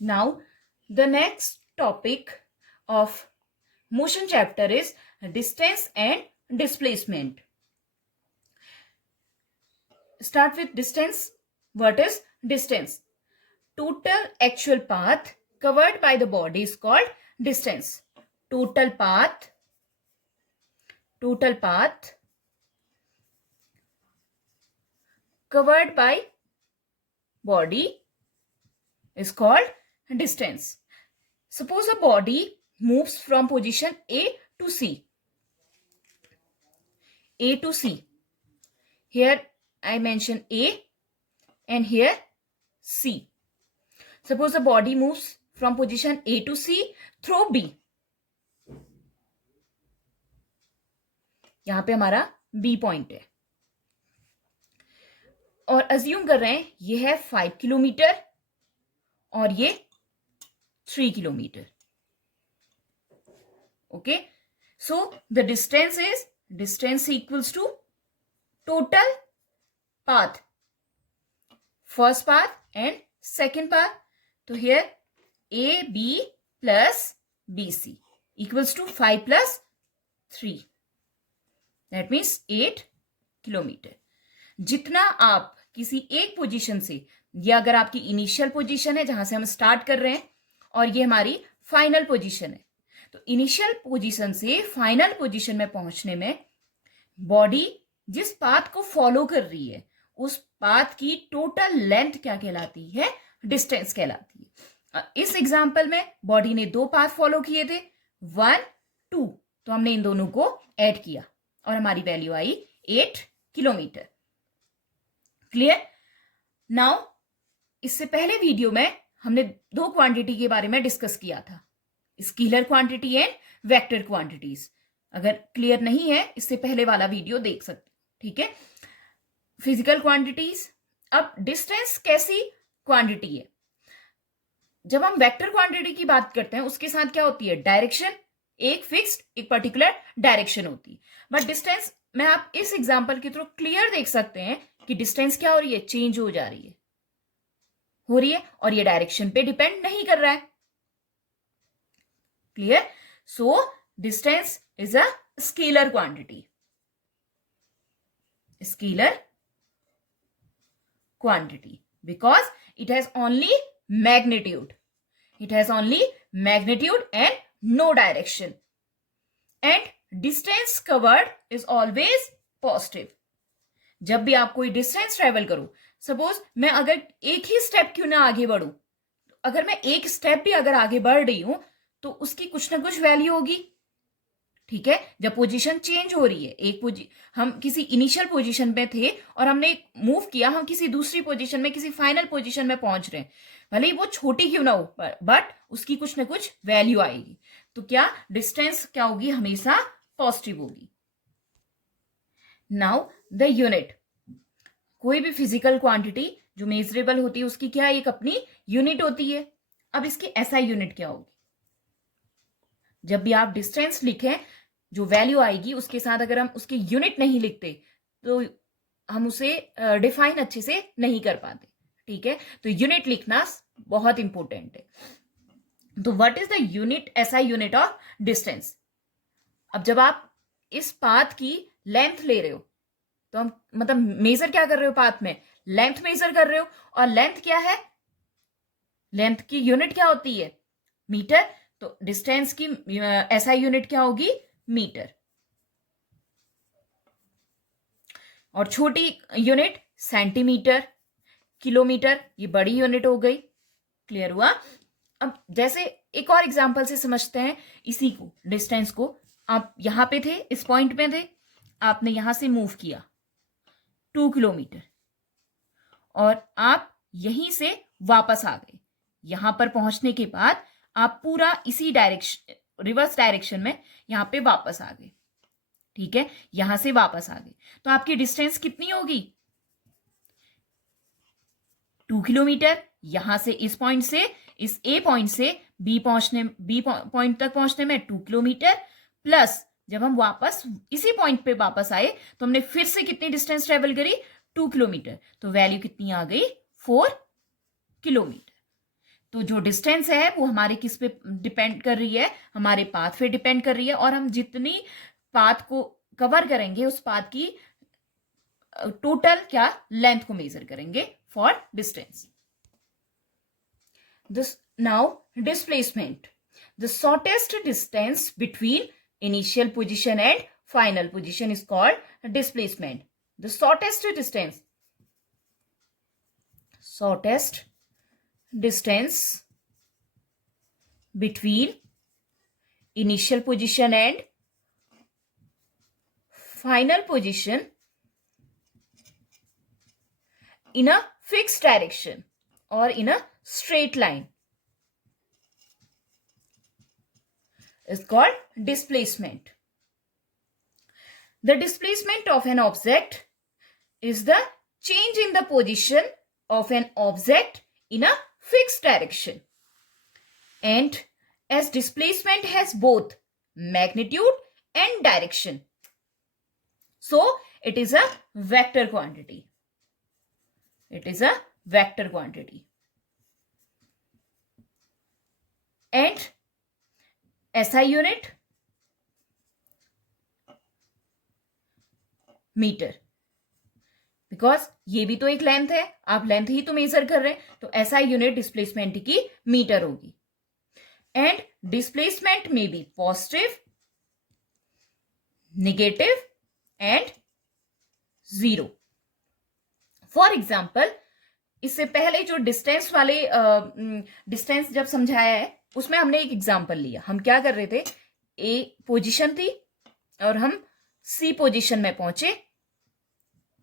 Now, the next topic of motion chapter is distance and displacement. Start with distance. What is distance? Total actual path covered by the body is called distance. Total path covered by body is called distance. Suppose a body moves from position A to C. A to C. Here I mention A and here C. Suppose a body moves from position A to C through B. यहां पे हमारा B point है और assume कर रहे हैं ये है 5 किलोमीटर और ये 3 kilometre. Okay, so the distance equals to total path, first path and second path. So here AB plus BC equals to 5 plus 3. That means 8 kilometre. जितना आप किसी एक पोजीशन से, या अगर आपकी इनिशियल पोजीशन है जहां से हम स्टार्ट कर रहे हैं और ये हमारी फाइनल पोजीशन है, तो इनिशियल पोजीशन से फाइनल पोजीशन में पहुंचने में बॉडी जिस पाथ को फॉलो कर रही है उस पाथ की टोटल लेंथ क्या कहलाती है? डिस्टेंस कहलाती है. इस एग्जांपल में बॉडी ने 2 पाथ फॉलो किए थे, 1, 2, तो हमने इन दोनों को ऐड किया और हमारी वैल्यू आई 8 किलोमीटर. क्लियर? नाउ इससे पहले वीडियो में हमने 2 क्वांटिटी के बारे में डिस्कस किया था, scalar quantity and vector quantities. अगर क्लियर नहीं है इससे पहले वाला वीडियो देख सकते. ठीक है, फिजिकल क्वांटिटीज. अब डिस्टेंस कैसी क्वांटिटी है? जब हम वेक्टर क्वांटिटी की बात करते हैं उसके साथ क्या होती है? डायरेक्शन, एक फिक्स्ड, एक पर्टिकुलर डायरेक्शन होती है. बट डिस्टेंस में आप इस एग्जांपल के थ्रू क्लियर देख सकते हैं कि डिस्टेंस क्या हो रही है? चेंज हो जा रही है और ये डायरेक्शन पे डिपेंड नहीं कर रहा है. Clear? So distance is a scalar quantity. Scalar quantity because it has only magnitude. It has only magnitude and no direction. And distance covered is always positive. जब भी आप कोई डिस्टेंस ट्रेवल करो, सपोज मैं अगर एक ही स्टेप क्यों ना आगे बढ़ूं, अगर मैं एक स्टेप भी अगर आगे बढ़ रही हूं तो उसकी कुछ ना कुछ वैल्यू होगी. ठीक है, जब पोजीशन चेंज हो रही है, हम किसी इनिशियल पोजीशन पे थे और हमने मूव किया, हम किसी दूसरी पोजीशन में, किसी फाइनल पोजीशन में पहुंच रहे हैं, भले ही वो छोटी क्यों ना हो बट उसकी कुछ ना कुछ वैल्यू आएगी. तो क्या डिस्टेंस क्या होगी? हमेशा पॉजिटिव होगी. Now the unit. कोई भी फिजिकल क्वांटिटी जो मेजरेबल होती है उसकी क्या एक अपनी यूनिट होती है. अब इसकी एसआई यूनिट क्या होगी? जब भी आप डिस्टेंस लिखें, जो वैल्यू आएगी उसके साथ अगर हम उसकी यूनिट नहीं लिखते तो हम उसे डिफाइन अच्छे से नहीं कर पाते. ठीक है, तो यूनिट लिखना बहुत इंपॉर्टेंट है. तो what is the unit, SI unit of distance? अब जब आप इस पाथ की लेंथ ले रहे हो तो हम मतलब मेजर क्या कर रहे हो? पाथ में लेंथ मेजर कर रहे हो. और लेंथ क्या है? लेंथ की यूनिट क्या होती है? मीटर. तो डिस्टेंस की एसआई यूनिट क्या होगी? मीटर. और छोटी यूनिट सेंटीमीटर, किलोमीटर, ये बड़ी यूनिट हो गई. क्लियर हुआ? अब जैसे एक और एग्जांपल से समझते हैं इसी को, डिस्टेंस को. आप यहां पे थे, इस पॉइंट पे थे, आपने यहां से मूव किया 2 किलोमीटर और आप यहीं से वापस आ गए. यहां पर पहुंचने के बाद आप पूरा इसी डायरेक्शन, रिवर्स डायरेक्शन में यहां पे वापस आ गए. ठीक है, यहां से वापस आ गए तो आपकी डिस्टेंस कितनी होगी? 2 किलोमीटर. यहां से इस पॉइंट से, इस ए पॉइंट से बी पॉइंट तक पहुंचने में 2 किलोमीटर प्लस जब हम वापस इसी पॉइंट पे वापस आए तो हमने फिर से कितनी डिस्टेंस ट्रेवल करी? 2 किलोमीटर. तो वैल्यू कितनी आ गई? 4 किलोमीटर. तो जो डिस्टेंस है वो हमारे किस पे डिपेंड कर रही है, हमारे पाथ पे डिपेंड कर रही है, और हम जितनी पाथ को कवर करेंगे उस पाथ की टोटल क्या लेंथ को मेजर करेंगे for distance. This now displacement. The shortest distance between initial position and final position is called displacement. The shortest distance between initial position and final position in a fixed direction or in a straight line is called displacement. The displacement of an object is the change in the position of an object in a fixed direction. And as displacement has both magnitude and direction, so it is a vector quantity. It is a vector quantity. And SI unit metre, because ये भी तो एक length है, आप length ही तो major कर रहे हैं, तो SI यूनिट डिस्प्लेसमेंट की मीटर होगी. एंड डिस्प्लेसमेंट में be positive, negative and zero. For example, इससे पहले जो डिस्टेंस वाले डिस्टेंस जब समझाया है उसमें हमने एक एग्जाम्पल लिया. हम क्या कर रहे थे, ए पोजीशन थी और हम सी पोजीशन में पहुंचे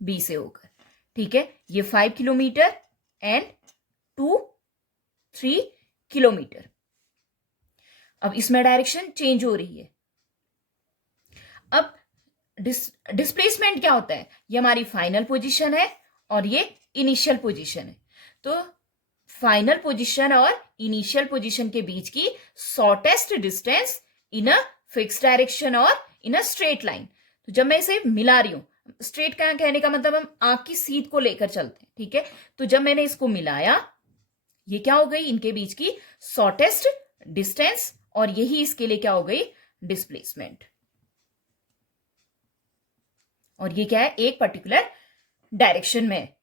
बी से होकर. ठीक है, ये 5 किलोमीटर एंड 3 किलोमीटर. अब इसमें डायरेक्शन चेंज हो रही है. अब डिस्प्लेसमेंट क्या होता है, ये हमारी फाइनल पोजीशन है और ये इनिशियल पोजीशन है. तो फाइनल पोजीशन और इनिशियल पोजीशन के बीच की shortest distance in a fix direction और इन अ स्ट्रेट लाइन. तो जब मैं इसे मिला रही हूं, स्ट्रेट का कहने का मतलब हम आंख की सीध को लेकर चलते हैं. ठीक है, तो जब मैंने इसको मिलाया, ये क्या हो गई, इनके बीच की शॉर्टेस्ट डिस्टेंस, और यही इसके लिए क्या हो गई, डिस्प्लेसमेंट. और ये क्या है, एक पर्टिकुलर डायरेक्शन में.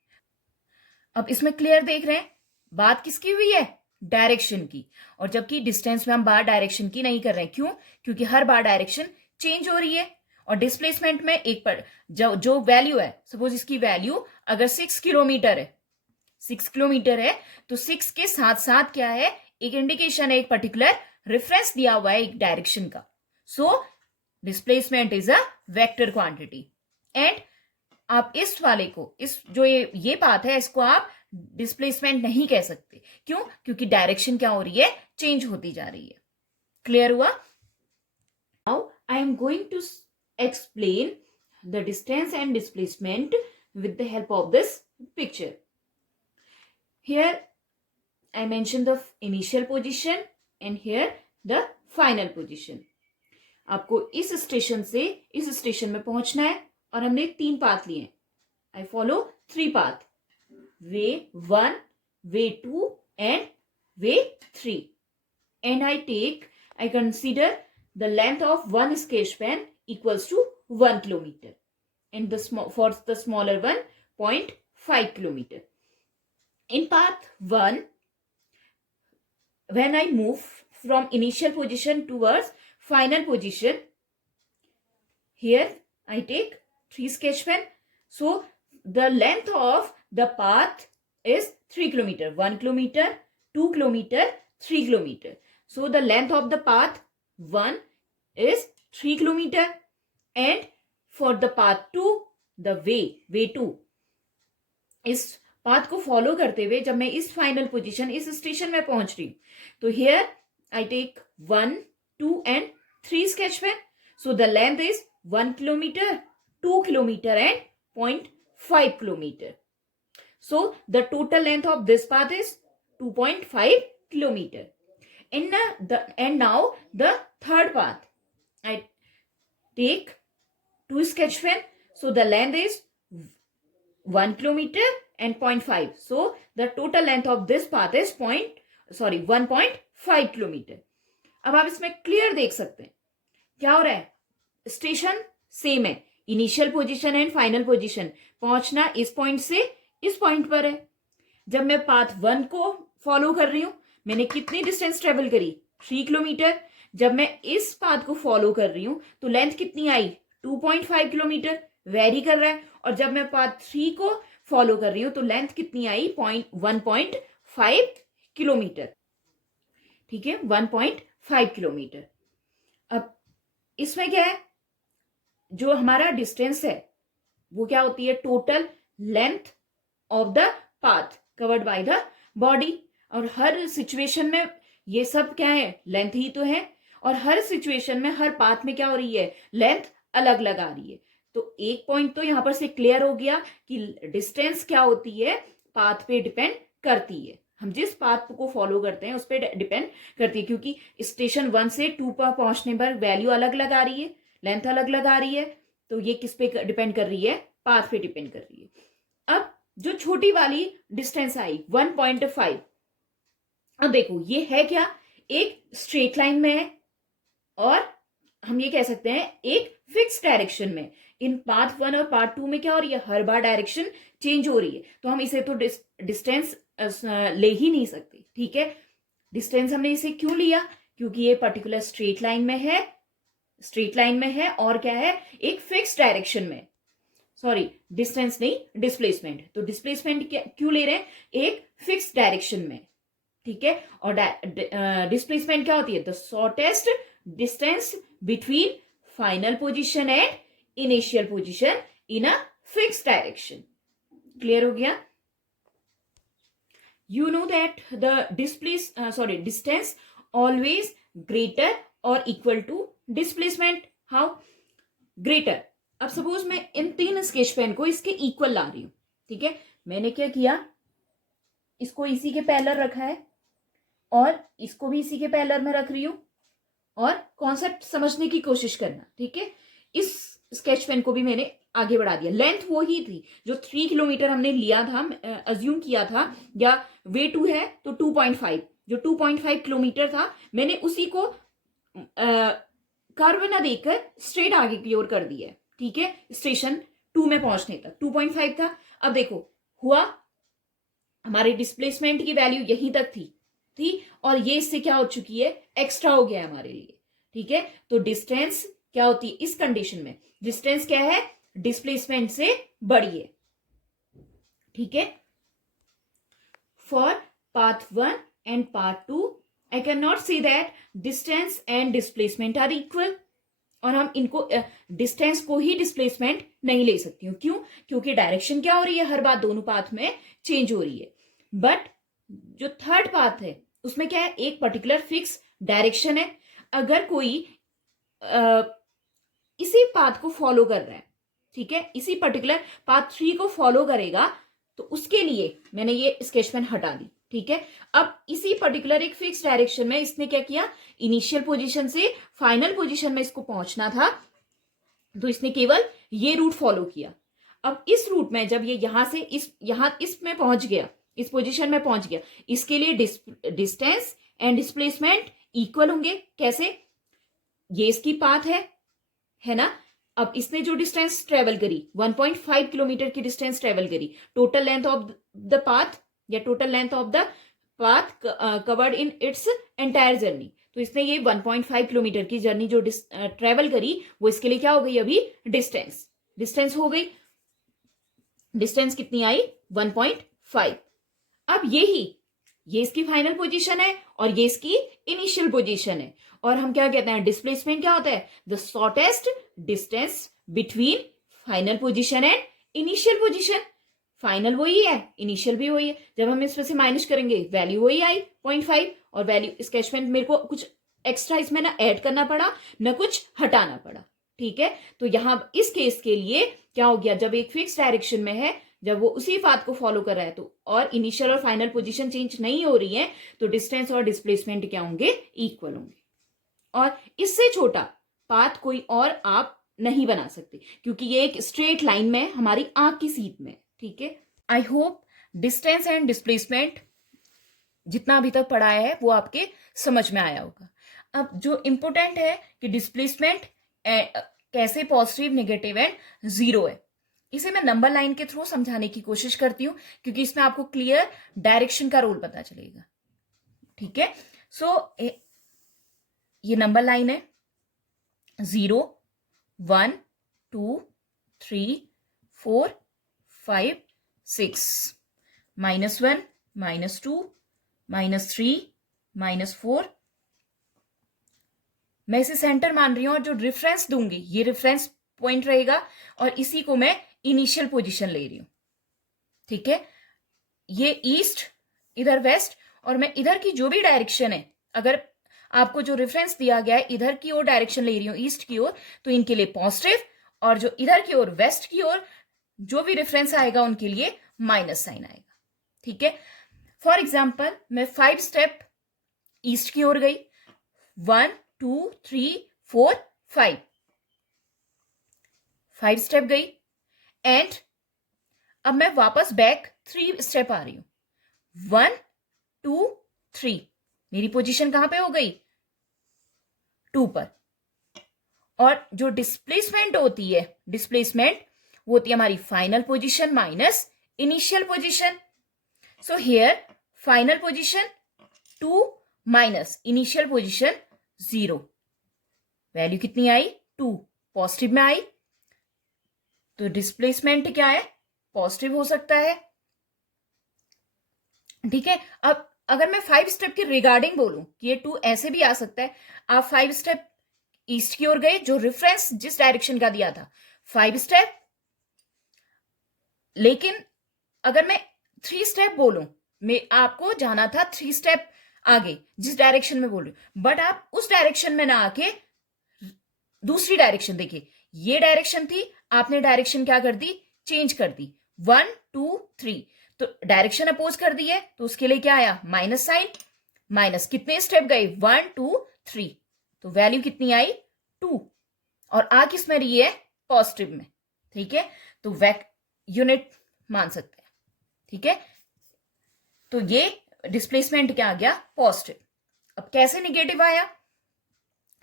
अब इसमें क्लियर देख रहे हैं, बात किसकी हुई है, डायरेक्शन की. और जबकि डिस्टेंस में हम बार डायरेक्शन की नहीं कर रहे हैं. क्यों, क्योंकि हर बार डायरेक्शन चेंज हो रही है. और डिस्प्लेसमेंट में एक पर जो वैल्यू है, सपोज इसकी वैल्यू अगर 6 किलोमीटर है, 6 किलोमीटर है, तो 6 के साथ साथ क्या है, एक इंडिकेशन है, एक पर्टिकुलर रेफरेंस दिया हुआ है एक डायरेक्शन का. So displacement is a vector quantity. And आप इस वाले को, इस जो ये बात है, इसको आप डिस्प्लेसमेंट नहीं कह सकते. क्यों, क्योंकि डायरेक्शन क्या हो रही है, चेंज होती जा रही है. क्लियर हुआ? Now I am going to explain the distance and displacement with the help of this picture. Here I mentioned the initial position and here the final position. आपको इस स्टेशन से इस स्टेशन में पहुंचना है और हमने 3 पाथ लिए हैं. I follow 3 path, way 1, way 2 and way 3. And I consider the length of one sketch pen equals to 1 kilometer and for the smaller one 0.5 kilometer. In path 1, when I move from initial position towards final position, here I take 3 sketch pen. So the length of the path is 3 kilometer, 1 kilometer, 2 kilometer, 3 kilometer. So the length of the path 1 is 3 kilometer. And for the path 2, the way 2, इस path को follow करते हुए जब मैं इस final position, इस station में पहुंच रही हूं, तो here I take 1, 2 and 3 sketch pen. So the length is 1 kilometer, 2 kilometer and 0.5 kilometer. So the total length of this path is 2.5 kilometer. And now the third path, I take 2 sketch pen. So the length is 1 kilometer and 0.5. So the total length of this path is sorry 1.5 kilometre. अब आप इसमें clear देख सकते हैं क्या हो रहा है, स्टेशन सेम है, initial position and final position, पहुंचना इस पॉइंट से इस पॉइंट पर है। जब मैं पाथ 1 को फॉलो कर रही हूं, मैंने कितनी डिस्टेंस ट्रेवल करी, 3 किलोमीटर। जब मैं इस पाथ को फॉलो कर रही हूं तो लेंथ कितनी आई, 2.5 किलोमीटर, वेरी कर रहा है। और जब मैं पाथ 3 को फॉलो कर रही हूं तो लेंथ कितनी आई, 1.5 किलोमीटर। ठीक है, 1.5 किलोमीटर। अब इसमें क्या है, जो हमारा डिस्टेंस है वो क्या होती है, total length of the path covered by the body. और हर सिचुएशन में ये सब क्या है, लेंथ ही तो है। और हर सिचुएशन में, हर पाथ में क्या हो रही है, लेंथ अलग अलग आ रही है। तो एक पॉइंट तो यहां पर से क्लियर हो गया कि डिस्टेंस क्या होती है, पाथ पे डिपेंड करती है। हम जिस पाथ को फॉलो करते हैं उस पर डिपेंड करती है, क्योंकि स्टेशन 1 से 2 पर पहुंचने पर वैल्यू अलग अलग आ रही है, लेंथ अलग अलग आ रही है। तो ये किस पे डिपेंड कर रही है, पाथ पे डिपेंड कर रही है। अब जो छोटी वाली डिस्टेंस आई 1.5, अब देखो ये है क्या, एक स्ट्रेट लाइन में है और हम ये कह सकते हैं एक फिक्स डायरेक्शन में। इन पाथ 1 और पार्ट 2 में क्या हो रही है, हर बार डायरेक्शन चेंज हो रही है। तो हम इसे तो डिस्टेंस ले ही नहीं सकते। ठीक है, डिस्टेंस हमने इसे क्यों लिया, क्योंकि ये पर्टिकुलर स्ट्रेट लाइन में है, स्ट्रेट लाइन में है और क्या है, एक फिक्स डायरेक्शन में। सॉरी, डिस्टेंस नहीं, डिस्प्लेसमेंट। तो डिस्प्लेसमेंट क्यों ले रहे हैं, एक फिक्स डायरेक्शन में। ठीक है, और डिस्प्लेसमेंट क्या होती है, the shortest distance between final position and initial position in a fix direction. Clear हो गया। You know that the distance always greater or equal to displacement. How? Greater. अब सपोज मैं इन 3 स्केच पेन को इसके equal ला रही हूं। ठीक है, मैंने क्या किया, इसको इसी के पैरेलल रखा है और इसको भी इसी के पैरेलल में रख रही हूं, और कॉन्सेप्ट समझने की कोशिश करना। ठीक है, इस स्केच पेन को भी मैंने आगे बढ़ा दिया। लेंथ वो ही थी जो 3 किलोमीटर हमने लिया था, अज्यूम किया था, या वे 2 है तो 2.5, जो 2.5 किलोमीटर था मैंने उसी को कर्व ना देकर स्ट्रेट आगे की ओर कर दिया है। ठीक है, स्टेशन 2 में पहुंचने तक 2.5 था। अब देखो हुआ, हमारी डिस्प्लेसमेंट की वैल्यू यहीं तक थी और ये इससे क्या हो चुकी है, एक्स्ट्रा हो गया है हमारे लिए। ठीक है, तो डिस्टेंस क्या होती है इस कंडीशन में, डिस्टेंस क्या है, डिस्प्लेसमेंट से बड़ी है। ठीक है, for path 1 and path 2 I can not say that distance and displacement are equal. और हम इनको डिस्टेंस को ही डिस्प्लेसमेंट नहीं ले सकती हूँ। क्यों, क्योंकि डायरेक्शन क्या हो रही है, हर बार दोनों पाथ में चेंज हो रही है। बट जो थर्ड पाथ है उसमें क्या है, एक पर्टिकुलर फिक्स डायरेक्शन है। अगर कोई इसी पाथ को फॉलो कर रहा है, ठीक है, इसी पर्टिकुलर पाथ 3 को फॉलो करेगा, तो उसके लिए मैंने ये स्केच पेन हटा दी। ठीक है, अब इसी पर्टिकुलर एक फिक्स डायरेक्शन में इसने क्या किया, इनिशियल पोजीशन से फाइनल पोजीशन में इसको पहुंचना था, तो इसने केवल ये रूट फॉलो किया। अब इस रूट में जब ये यहां से इसमें पहुंच गया, इस पोजीशन में पहुंच गया, इसके लिए डिस्टेंस एंड डिस्प्लेसमेंट इक्वल होंगे। कैसे, ये इसकी पाथ है ना। अब इसने जो डिस्टेंस ट्रेवल करी 1.5 किलोमीटर की डिस्टेंस ट्रेवल करी, total length of the path या total length of the path covered in its entire journey. तो इसने ये 1.5 किलोमीटर की जर्नी जो ट्रेवल करी वो इसके लिए क्या हो गई, अभी डिस्टेंस हो गई। डिस्टेंस कितनी आई, 1.5। अब ये इसकी फाइनल पोजीशन है और ये इसकी इनिशियल पोजीशन है। और हम क्या कहते हैं, डिस्प्लेसमेंट क्या होता है, the shortest distance between final position and initial position. Final वही है, इनिशियल भी वही है। जब हम इसमें से माइनस करेंगे वैल्यू वही आई 0.5, और वैल्यू स्केचमेंट मेरे को कुछ एक्स्ट्रा इसमें ना ऐड करना पड़ा ना कुछ हटाना पड़ा। ठीक है, तो यहां इस केस के लिए क्या हो गया, जब एक फिक्स डायरेक्शन में है, जब वो उसी पाथ को फॉलो कर रहा है, तो और इनिशियल और फाइनल पोजीशन चेंज नहीं हो रही है, तो डिस्टेंस और डिस्प्लेसमेंट क्या होंगे, इक्वल होंगे। और इससे छोटा पाथ कोई और आप नहीं बना सकते, क्योंकि ये एक स्ट्रेट लाइन में हमारी आंख की सीध में। ठीक है, I hope distance and displacement जितना अभी तक पढ़ाया है वो आपके समझ में आया होगा। अब जो इम्पोर्टेंट है कि डिस्प्लेसमेंट कैसे पॉजिटिव, नेगेटिव एंड जीरो है, इसे मैं नंबर लाइन के थ्रू समझाने की कोशिश करती हूँ, क्योंकि इसमें आपको क्लियर डायरेक्शन का रोल पता चलेगा। ठीक है, सो ये नंबर लाइन है 0 1 2 3 4 5 6, -1 -2 -3 -4। मैं इसे सेंटर मान रही हूं और जो रेफरेंस दूंगी ये रेफरेंस पॉइंट रहेगा और इसी को मैं इनिशियल पोजीशन ले रही हूं। ठीक है, ये ईस्ट, इधर वेस्ट, और मैं इधर की जो भी डायरेक्शन है, अगर आपको जो रेफरेंस दिया गया है इधर की ओर डायरेक्शन ले रही हूं, ईस्ट की ओर, तो इनके लिए पॉजिटिव, और जो इधर की ओर वेस्ट की ओर जो भी रेफरेंस आएगा उनके लिए माइनस साइन आएगा। ठीक है, फॉर एग्जाम्पल मैं 5 स्टेप ईस्ट की ओर गई, 1 2 3 4 5 स्टेप गई, एंड अब मैं वापस बैक 3 स्टेप आ रही हूं, 1 2 3। मेरी पोजीशन कहां पे हो गई? 2 पर। और जो डिस्प्लेसमेंट होती है, डिस्प्लेसमेंट वो होती है हमारी final position minus initial position. So here final position 2 minus initial position 0। Value कितनी आई? 2, पॉजिटिव में आई, तो डिस्प्लेसमेंट क्या है? पॉजिटिव हो सकता है। ठीक है, अब अगर मैं 5 स्टेप के रिगार्डिंग बोलूं कि ये 2 ऐसे भी आ सकता है। आप 5 स्टेप ईस्ट की ओर गए, जो रेफरेंस जिस डायरेक्शन का दिया था 5 स्टेप, लेकिन अगर मैं 3 स्टेप बोलूं, मैं आपको जाना था 3 स्टेप आगे जिस डायरेक्शन में बोल रही हूं, बट आप उस डायरेक्शन में ना आके दूसरी डायरेक्शन, देखिए ये डायरेक्शन थी, आपने डायरेक्शन क्या कर दी? चेंज कर दी, 1 2 3, तो डायरेक्शन अपोज कर दी है, तो उसके लिए क्या आया? Minus sign. माइनस कितने स्टेप गए? 1 2 3, तो वैल्यू कितनी आई? 2, और आ किस में रही है? पॉजिटिव में। ठीक है, तो यूनिट मान सकते हैं। ठीक है, तो ये डिस्प्लेसमेंट क्या आ गया? पॉजिटिव। अब कैसे निगेटिव आया?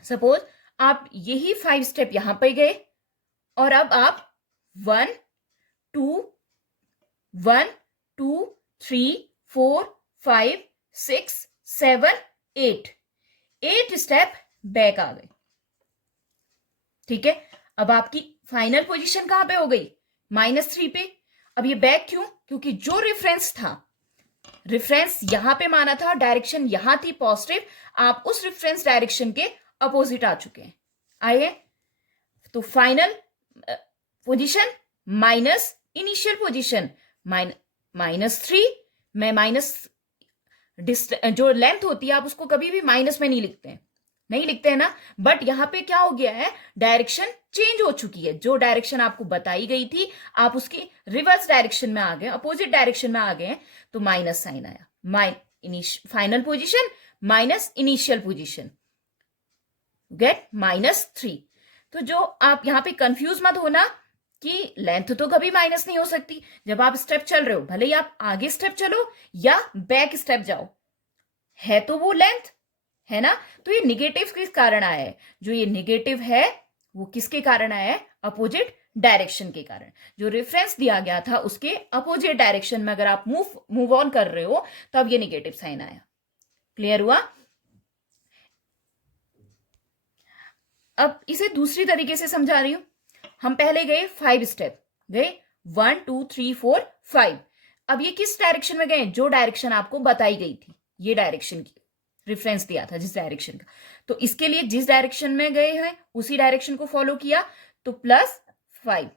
सपोज आप यही 5 स्टेप यहां पे गए और अब आप 1 2 1 2 3 4 5 6 7 8 स्टेप बैक आ गए। ठीक है, अब आपकी फाइनल पोजीशन कहां पे हो गई? -3 पे। अब ये बैक क्यों? क्योंकि जो रेफरेंस था, रेफरेंस यहां पे माना था, डायरेक्शन यहां थी पॉजिटिव, आप उस रेफरेंस डायरेक्शन के अपोजिट आ चुके हैं। आए, तो final position minus initial position -3। मैं माइनस जो लेंथ होती है आप उसको कभी भी माइनस में नहीं लिखते हैं ना, बट यहां पे क्या हो गया है? डायरेक्शन चेंज हो चुकी है। जो डायरेक्शन आपको बताई गई थी आप उसकी रिवर्स डायरेक्शन में आ गए, अपोजिट डायरेक्शन में आ गए, तो माइनस साइन आया। Final position minus initial position, get -3। तो जो आप यहां पे कंफ्यूज मत होना कि लेंथ तो कभी माइनस नहीं हो सकती। जब आप स्टेप चल रहे हो, भले ही आप आगे स्टेप चलो या बैक स्टेप जाओ, है तो वो लेंथ, है ना। तो ये निगेटिव किस कारण आया है? जो ये निगेटिव है वो किसके कारण आया है? अपोजिट डायरेक्शन के कारण। जो रेफरेंस दिया गया था उसके अपोजिट डायरेक्शन में अगर आप मूव ऑन कर रहे हो तब ये निगेटिव साइन आया। क्लियर हुआ? अब इसे दूसरी तरीके से समझा रही हूं। हम पहले गए 5 स्टेप, गए 1 2 3 4 5। अब ये किस डायरेक्शन में गए? जो डायरेक्शन आपको बताई गई थी, ये डायरेक्शन की रेफरेंस दिया था जिस डायरेक्शन का, तो इसके लिए जिस डायरेक्शन में गए हैं उसी डायरेक्शन को फॉलो किया, तो +5।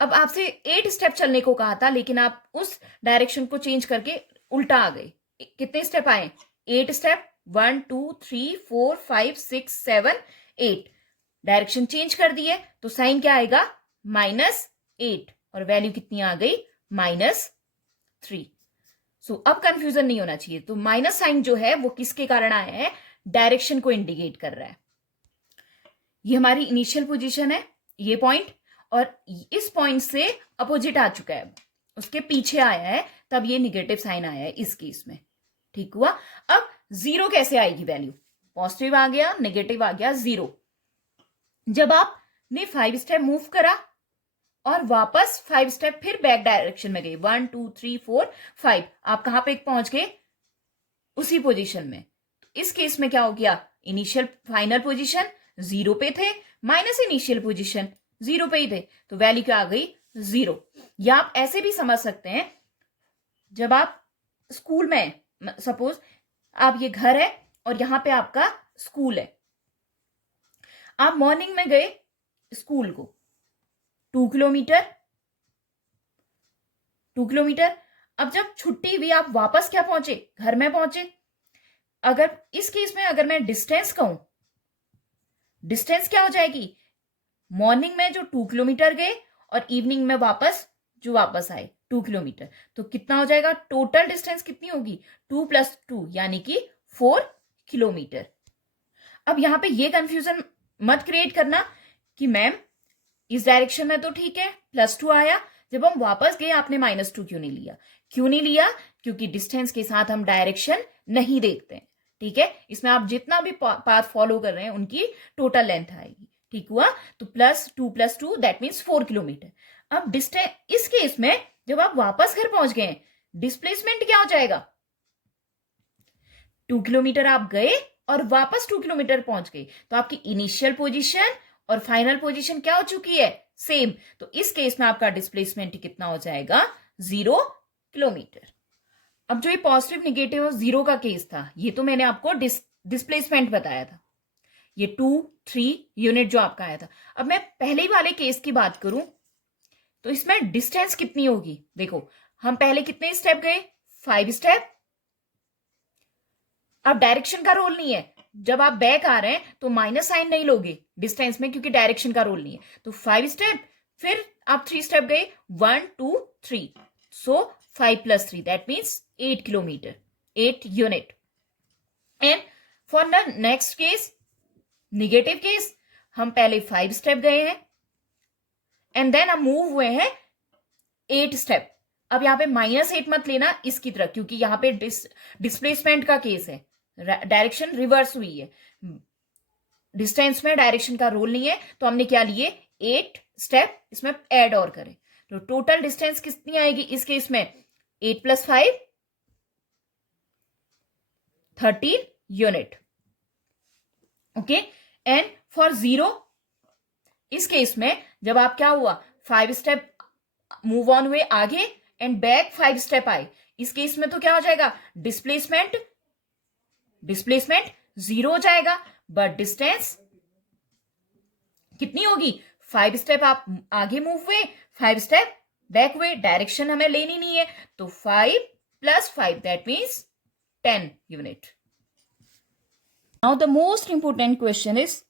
अब आपसे 8 स्टेप चलने को कहा था, लेकिन आप उस डायरेक्शन को चेंज करके उल्टा आ गए। कितने स्टेप आए? 8 स्टेप, 1 2 3 4 5 6 7 8। डायरेक्शन चेंज कर दिए तो साइन क्या आएगा? -8, और वैल्यू कितनी आ गई? -3। सो अब कंफ्यूजन नहीं होना चाहिए। तो माइनस साइन जो है वो किसके कारण आया है? डायरेक्शन को इंडिकेट कर रहा है। ये हमारी इनिशियल पोजीशन है, ये पॉइंट, और इस पॉइंट से अपोजिट आ चुका है, उसके पीछे आया है, तब ये निगेटिव साइन आया है इस केस में। ठीक हुआ। अब जीरो कैसे आएगी वैल्यू, पॉजिटिव आ गया, नेगेटिव आ गया, जीरो। जब आपने 5 स्टेप मूव करा और वापस 5 स्टेप फिर बैक डायरेक्शन में गए, 1 2 3 4 5, आप कहां पे पहुंच गए, उसी पोजीशन में। तो इस केस में क्या हो गया, इनिशियल फाइनल पोजीशन जीरो पे थे, माइनस इनिशियल पोजीशन जीरो पे ही थे, तो वैल्यू क्या आ गई, जीरो। या आप ऐसे भी समझ सकते हैं, जब आप स्कूल में, सपोज आप, ये घर है और यहां पे आपका स्कूल है, आप मॉर्निंग में गए स्कूल को 2 किलोमीटर, 2 किलोमीटर। अब जब छुट्टी हुई आप वापस क्या पहुंचे, घर में पहुंचे। अगर इस केस में अगर मैं डिस्टेंस कहूं, डिस्टेंस क्या हो जाएगी, मॉर्निंग में जो 2 किलोमीटर गए और इवनिंग में वापस जो वापस आए 2 किलोमीटर, तो कितना हो जाएगा, टोटल डिस्टेंस कितनी होगी, 2 + 2 यानी कि 4 किलोमीटर। अब यहां पे ये कंफ्यूजन मत क्रिएट करना कि मैम इस डायरेक्शन में तो ठीक है +2 आया, जब हम वापस गए आपने -2 क्यों नहीं लिया। क्यों नहीं लिया, क्योंकि डिस्टेंस के साथ हम डायरेक्शन नहीं देखते हैं, ठीक है। इसमें आप जितना भी पाथ फॉलो कर रहे हैं उनकी टोटल लेंथ आएगी, ठीक हुआ। तो +2 + 2 दैट मीन्स 4 किलोमीटर। अब डिस्टेंस, इस केस में जब आप वापस घर पहुंच गए, डिस्प्लेसमेंट क्या हो जाएगा, 2 किलोमीटर आप गए और वापस 2 किलोमीटर पहुंच गए, तो आपकी इनिशियल पोजीशन और फाइनल पोजीशन क्या हो चुकी है, सेम। तो इस केस में आपका डिस्प्लेसमेंट कितना हो जाएगा, 0 किलोमीटर। अब जो ये पॉजिटिव नेगेटिव और जीरो का केस था, ये तो मैंने आपको डिस्प्लेसमेंट बताया था, ये 2-3 यूनिट जो आपका आया था। अब मैं पहले वाले केस की बात करूं तो इसमें डिस्टेंस कितनी होगी, देखो हम पहले कितने स्टेप गए, 5 स्टेप। अब डायरेक्शन का रोल नहीं है, जब आप बैक आ रहे हैं तो माइनस साइन नहीं लोगे डिस्टेंस में, क्योंकि डायरेक्शन का रोल नहीं है। तो 5 स्टेप, फिर आप 3 स्टेप गए, 1 2 3, सो 5 + 3 that means 8 kilometre, 8 unit. And for the next case, negative case, हम पहले 5 स्टेप गए हैं एंड देन हम मूव हुए हैं 8 स्टेप। अब यहां पे -8 मत लेना इसकी तरफ, क्योंकि यहां पे डिस्प्लेसमेंट का केस है, डायरेक्शन रिवर्स हुई है, डिस्टेंस में डायरेक्शन का रोल नहीं है। तो हमने क्या लिए, 8 स्टेप इसमें ऐड और करें, तो टोटल डिस्टेंस कितनी आएगी इस केस में, 8 + 5 13 unit, okay. And for zero, इस केस में जब आप क्या हुआ, 5 स्टेप मूव ऑन हुए आगे एंड बैक 5 स्टेप आए, इस केस में तो क्या हो जाएगा, डिस्प्लेसमेंट 0 हो जाएगा, बट डिस्टेंस कितनी होगी, 5 स्टेप आप आगे मूव हुए, 5 स्टेप बैक हुए, डायरेक्शन हमें लेनी नहीं है, तो 5 + 5 that means 10 unit. Now the most important question is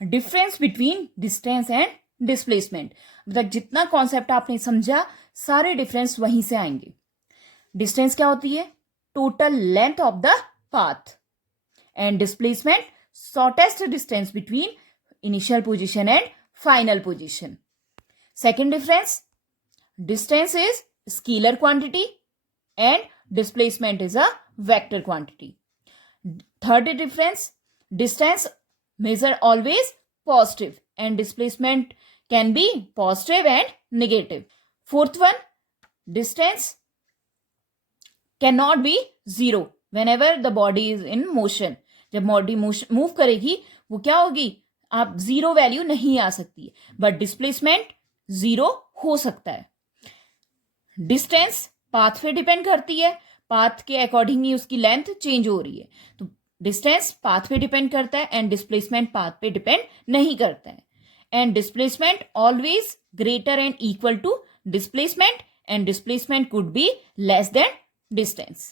difference between distance and displacement. मतलब जितना कॉन्सेप्ट आपने समझा, सारे डिफरेंस वहीं से आएंगे। डिस्टेंस क्या होती है, total length of the path, and displacement shortest distance between initial position and final position. Second difference, distance is scalar quantity and displacement is a vector quantity. Third difference, distance measure always positive and displacement can be positive and negative. Fourth one, distance cannot be zero whenever the body is in motion. जब body move करेगी वो क्या होगी, आप zero value नहीं आ सकती है, but displacement zero हो सकता है। डिस्टेंस पाथ पे डिपेंड करती है, पाथ के अकॉर्डिंग ही उसकी लेंथ चेंज हो रही है। तो डिस्टेंस पाथ पे डिपेंड करता है एंड डिस्प्लेसमेंट पाथ पे डिपेंड नहीं करता है। And displacement always greater and equal to displacement, and displacement could be less than distance.